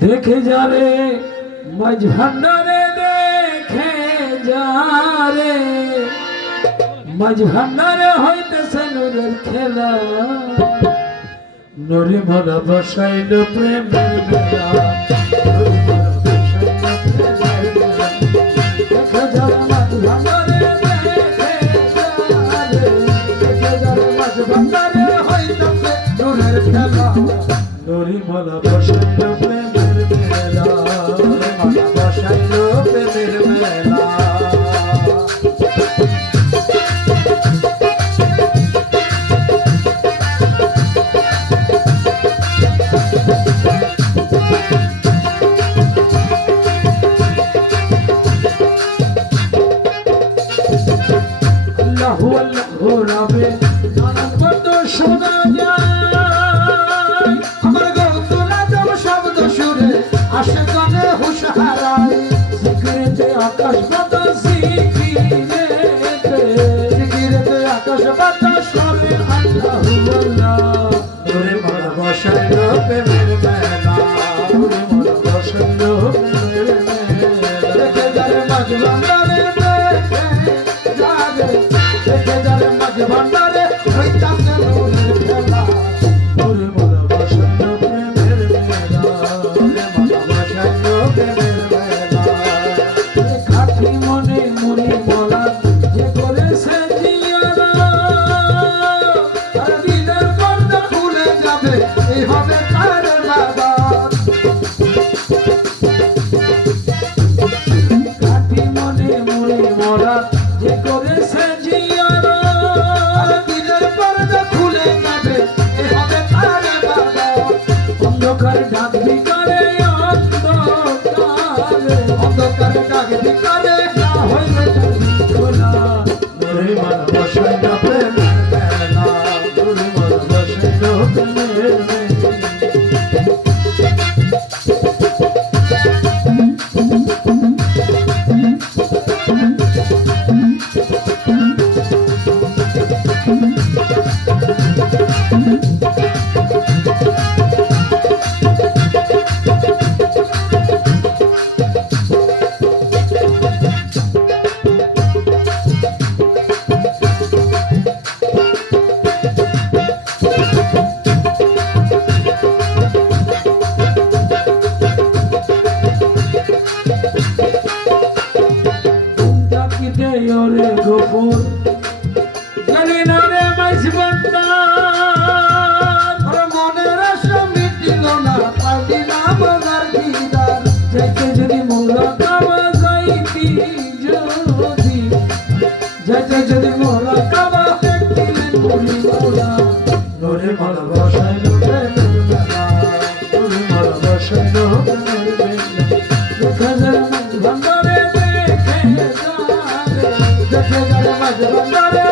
দেখে যারে মাঝ ভান্ডারে দেখে যারে মাঝ ভান্ডারে হইতেছে নূরের খেলা নুরি মোরা বসাইল প্রেমের মেলা দেখে যারে মাঝ ভান্ডারে দেখে যারে দেখে যারে মাঝ ভান্ডারে হইতেছে নূরের খেলা নুরি মোরা বসাইল প্রেমের মেলা মোরা বসাইল প্রেমের মেলা রবে নানান কত শোনা যায় আমার গৌতলা জব শব্দ সুরে আসে কানে হুশ হারায় জিকিরেতে আকাশ বাতাস জিকিরেতে আকাশ বাতাস সবে আল্লাহু আল্লাহ ওরে মোরা বসাইলো প্রেমের মেলা ওরে মোরা বসাইলো প্রেমের মেলা দেখে যারে মাঝ ভান্ডারে দেখে যারে দেখে যারে মাঝ ভান্ডারে হইতাছে নূরের খেলা ওরে মোরা বসাইলো প্রেমের মেলা ওরে মোরা বসাইলো প্রেমের মেলা খাটি মনে মনে বলা যে করেছে জিয়ারা আর দিনের পর্দা খুলে যাবে এই হবে তার বাবার খাটি মনে মনে বলা যে করেছে জিয়ারা আর দিনের পর্দা খুলে যাবে এই হবে তার বাবার অন্ধকার ডাক ভিকারে অন্ধকার ডাক ভিকারে না হইলে খোলা নুরি মোরা বসাইল প্রেমের মেলা নুরি মোরা বসাইল প্রেমের মেলা ওরে গোপন জানি না রে মাইস ভান্ডার মনের আশা মিটিল না পাইলি না মনার দিদার যাইতে যদি মোরা কাবা যাইতি যদি যাইতে যদি মোরা কাবা দেখতিলেন মুড়ি মোরা নুরি মোরা বসাইল প্রেমের মেলা নুরি মোরা বসাইল প্রেমের মেলা দেখা যায় মাঝ ভান্ডারে দেখে যারে দেখে যারে মাঝ ভান্ডারে